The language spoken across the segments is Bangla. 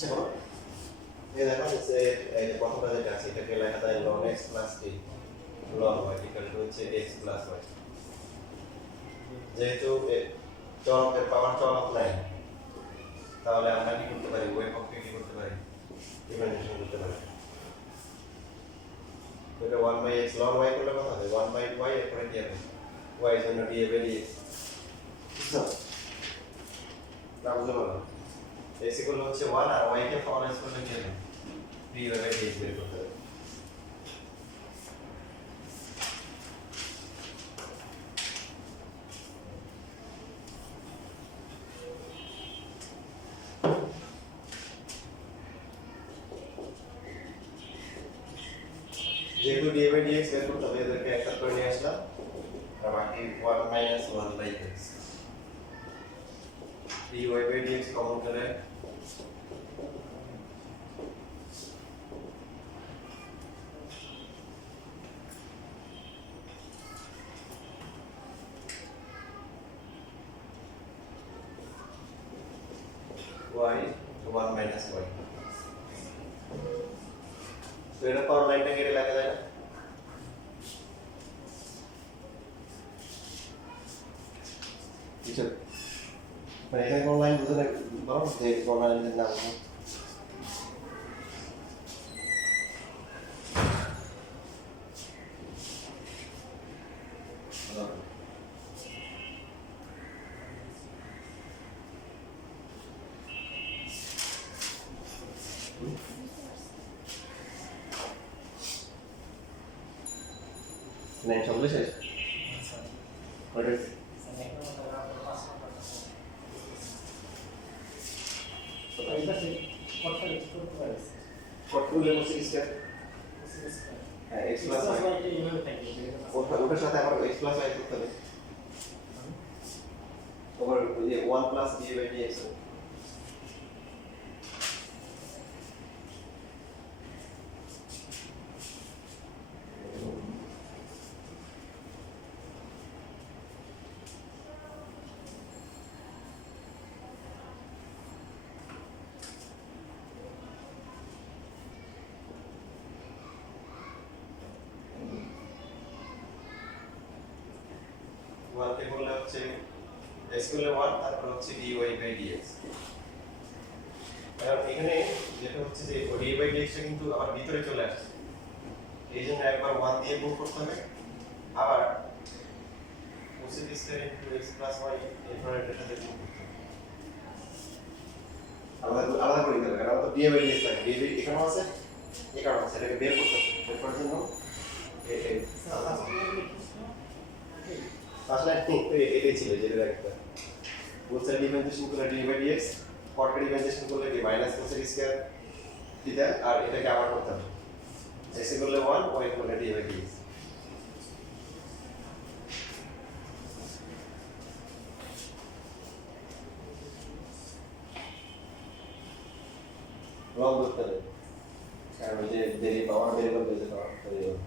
শোনো, এই দেখো এই যে প্রথমটা যেটা আছে এটাকে লেখা যায় ln x plus t ln y equal to হচ্ছে x প্লাস y। যেহেতু চলকের পাওয়ার চলক নাই, তাহলে আমরা কি করতে পারি? y পক্ষে কি করতে পারি? ডিফারেন্সিয়েশন করতে পারি। এটা 1/x ln y করলে কত হবে? 1/y এরপরে কি হবে? y এর জন্য dA বাই dx। না বুঝতে পারলাম। x ইকুয়াল হচ্ছে 1 আর y কে ফর্মালাইজ করলে কি হবে? dy বাই dx বের করতে হবে। যেহেতু dA বাই dx বের করতে হবে, এদেরকে একসাথে করে নিয়ে আসলাম আর বাকি 1 minus 1/x dy by dx common করে y 1 মাইনাস y। তো এটা পাওয়ার লাইনটা কেটে লেখা যায় না? কিছু মানে এখানে কোন লাইন বুঝতে পারো যে কোন লাইনের নাম? লাইন সবগুলো শেষ? ওটা কতগুলো বসে স্কয়ার? হ্যাঁ x প্লাস y ওটার সাথে আবার x প্লাস y করতে হবে। আবার ওই যে 1 plus d by dx one কে বললে হচ্ছে x করলে 1 তারপর হচ্ছে dy বাই dx। আর এখানে যেটা হচ্ছে যে dy বাই dx টা কিন্তু আবার ভিতরে চলে আসছে, এই জন্য একবার 1 দিয়ে গুণ করতে হবে, আবার cosec square into x plus y এরপর এটার সাথে গুণ করতে হবে। আলাদা আলাদা করে দিতে হবে, কারণ তো dy বাই dx থাকে, dy এখানেও আছে এখানেও আছে, এটাকে বের করতে হবে। বের করার জন্য এই আসলে এটাই ছিল যেটা একটা both side ডিফারেন্সিয়েশন করলে d বাই dx, কটকে ডিফারেন্সিয়েশন করলে কি মাইনাস cosec স্কয়ার থিটা, আর এটাকে আবার করতে হবে x করলে 1 y করলে d বাই dx। লং করতে হবে, কারণ ওই যে দেরি পাওয়ার ভেরিয়েবল বেজে পাওয়ার ভেরিয়েবল।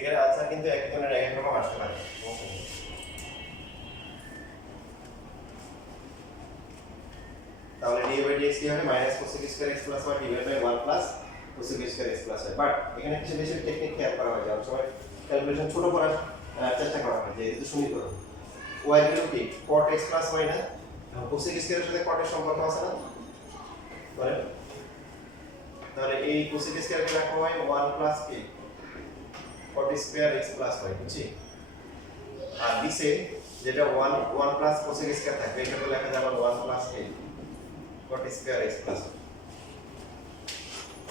এখানে আনসার কিন্তু একজনের এক এক রকম আসতে পারে। তাহলে d বাই dx কি হবে? Minus cosec square x plus y divide by 1 plus cosec square x plus y। But এখানে কিছু বেশি টেকনিক খেয়াল করা হয়, যেমন সময় ক্যালকুলেশন ছোট করার চেষ্টা করা হয়, যে এটা সমীকরণ y এর কি cot x প্লাস y না, cosec স্কয়ারের সাথে cot এর সম্পর্ক আছে না? বলে তাহলে এই cosec স্কয়ারকে লেখা হয় 1 plus k cot square x plus y, বুঝছি? আর দিছে যেটা 1 প্লাস কোসেক স্কয়ার থাকবে এটাকে লেখা যাবে 1 plus a cot square x plus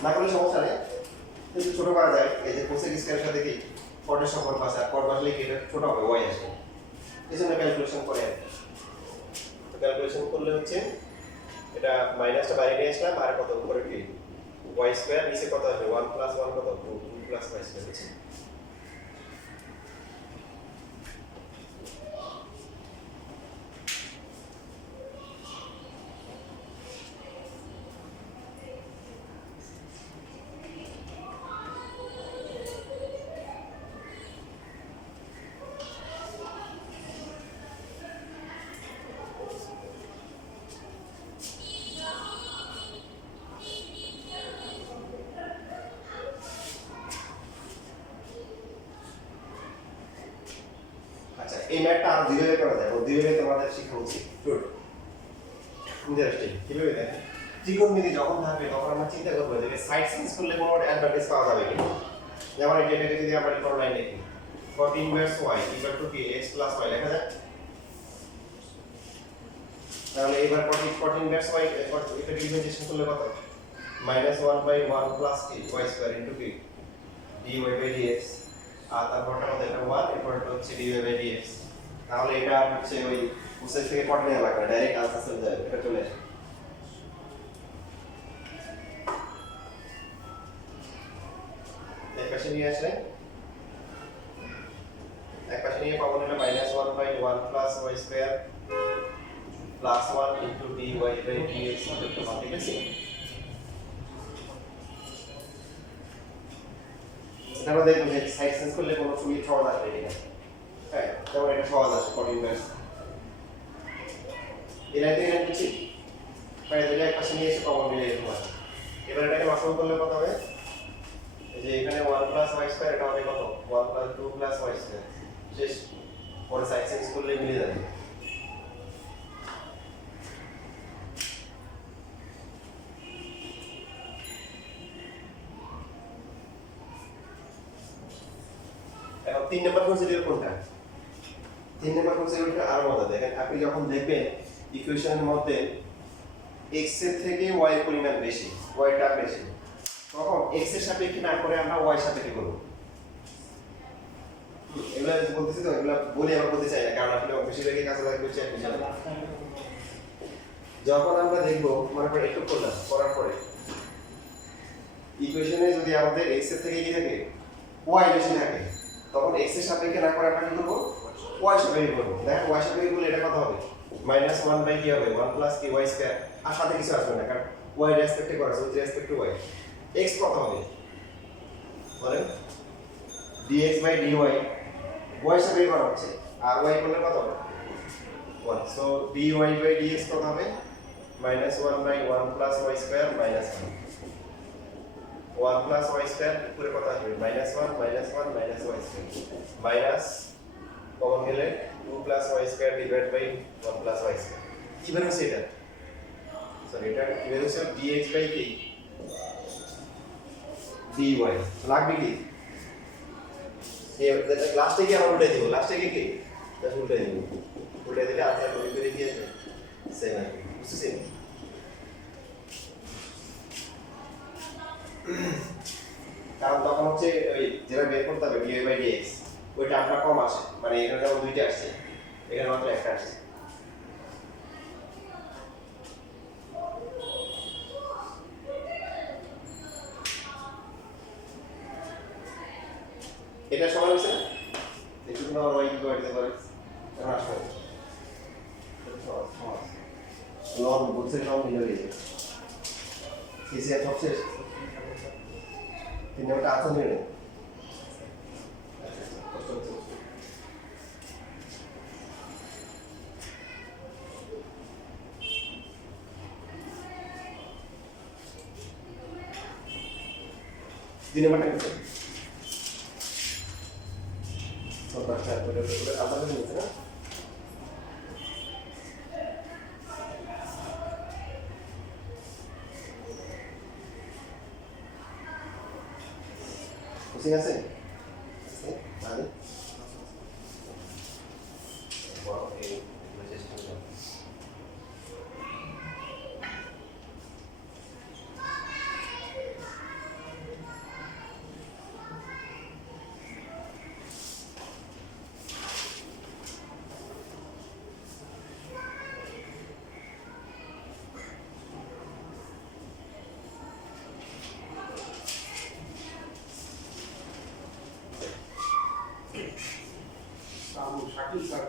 না করলে সমস্যা নেই কিন্তু ছোট করা যায় এই যে কোসেক স্কয়ারের সাথে কি cot এর সম্পর্ক আছে আর cot বসলে কি এটা ছোট হবে y আসবে এজন্য ক্যালকুলেশন করে তো ক্যালকুলেশন করলে হচ্ছে এটা মাইনাসটা বাইরে নিয়ে আসলাম আর কত উপরে কি y স্কয়ার নিচে কত আসবে 1 প্লাস 1 কত 2 প্লাস y স্কয়ার হচ্ছে আচ্ছা এই ম্যাথটা আর দুইভাবে করা যায় ও দুইভাবে তোমাদের শেখা উচিত গুড ইন্টারেস্টিং কিভাবে দেখেন ত্রিকোণমিতি যখন থাকবে তখন আমরা চিন্তা করব যে সাইড চেঞ্জ করলে কোনো অ্যাডভান্টেজ পাওয়া যাবে কিনা যেমন এটাকে যদি আমরা কোনো লাইন লিখি cot inverse y equal to কি x প্লাস y লেখা যায় তাহলে এবার cot ইনভার্স y এটা ডিফারেন্সিয়েশন করলে কত -1/1 প্লাস কি y স্কয়ার ইনটু কি dy/dx আর তারপরটা আমাদের এটা 1 এরপরটা হচ্ছে dy/dx তাহলে এটা হচ্ছে ওই কোসেক থেকে cot নেওয়া লাগবে না ডাইরেক্ট আনসার চলে যাবে এটা চলে আসে এক পাশে নিয়ে আসলে এক পাশে নিয়ে পাবো এটা -1/1 plus y square plus 1 into dy/dx ঠিক আছে আমরা দেখব যে সাইড চেঞ্জ করলে কোনো সুবিধা সহজ আসবে কিনা হ্যাঁ যেমন এটা সহজ আসে cot ইনভার্স এই লাইনটা এখানে দিচ্ছি তাই যদি এক পাশে নিয়ে এসে কমন মিলে এরকম আসে এবার এটাকে লসাগু করলে কত হবে এই যে এখানে 1 প্লাস y স্কয়ার এটা হবে কত 1 প্লাস 2 প্লাস y স্কয়ার শেষ পরে সাইড চেঞ্জ করলে মিলে যাবে এখন 3 নাম্বার প্রসিডিউর কোনটা 3 নাম্বার প্রসিডিউরটা আরো মজা দেখেন আপনি যখন দেখবেন ইকুয়েশনের মধ্যে x এর থেকে y এর পরিমাণ বেশি y টা বেশি তখন x এর সাপেক্ষে না করে আমরা y এর সাপেক্ষে করব এগুলা বলতেছি তো এগুলা বলে আমরা বলতে চাই না কারণ আসলে বেশিরভাগই কাছে লাগবে চেক হিসাবে যখন আমরা দেখব মনে করে একটু করলাম করার পরে ইকুয়েশনে যদি আমাদের x এর থেকে কি থাকে y বেশি থাকে তখন x এর সাপেক্ষে না করে আমরা কি করব y সাপেক্ষে করব দেখেন y সাপেক্ষে করলে এটা কত হবে -1 বাই কি হবে 1 প্লাস কি y স্কয়ার আর সাথে কিছু আসবে না কারণ y রেসপেক্টে করা আছে with respect to y x কত হবে বলেন dx বাই dy y সাপেক্ষে করা হচ্ছে আর y করলে কত হবে 1 সো dy বাই dx কত হবে -1 by 1 plus y square -1 1 plus y square পুরো কত আসবে -1 -1 minus y square minus common গেলে 2 plus y square divide by 1 plus y square কি বের হচ্ছে এটা সরি এটা কি বের হচ্ছে dx বাই কি dy লাগবে কি এই লাস্টে কি আমরা উল্টে দিব লাস্টে কি জাস্ট উল্টে দিব উল্টে দিলে আনসার কপি করে কি আসবে সেম আসবে বুঝছেন কারণ তখন হচ্ছে ওই যেটা বের করতে হবে dy বাই dx ওইটা আমরা কম আসে মানে এখানে যেমন দুইটা আসছে এখানে মাত্র একটা আসছে এটা সমান হচ্ছে না একটু না y কি করে দিতে পারে এখন আসবে লন বুঝছে লন মিলে গেছে সিসিএফ সবশেষ তিন ওটা আছে নেই দিনে মাঠে গেছে সরকারটা করে আমাদের নিচে না ঠিক আছে শাকিল স্যার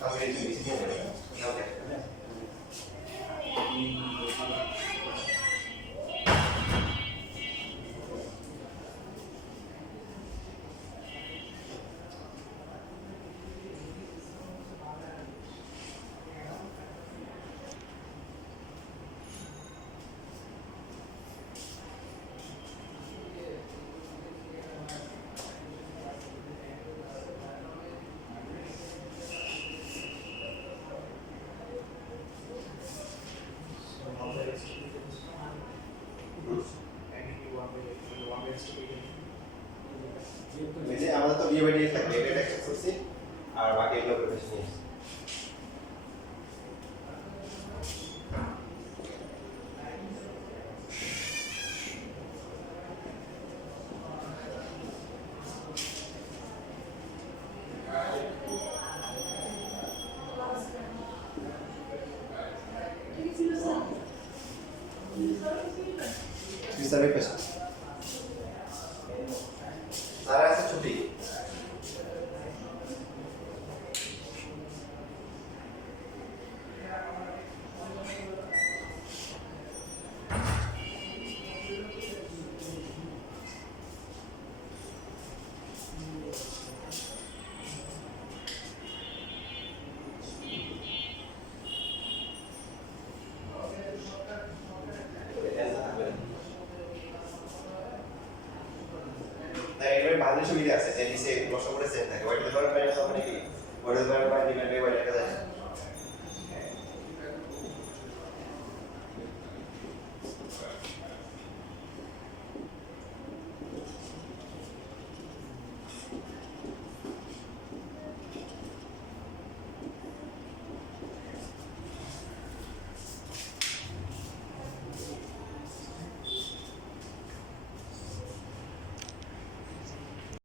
আমাকে এই বেশি দিয়ে দেবে ওকে এই যে আমাদের তো বিয়ে বাড়ি থাকবে এটা একটা করছি আর বাকি এগুলো প্রিপারেশন নিয়েছি Bisa bebas. Saya rasa cuti. ভালো সুবিধা আছে যে নিচে বসা করে সেট থাকে ওইটা ধরে পাই না মানে কি ওইটা ধরে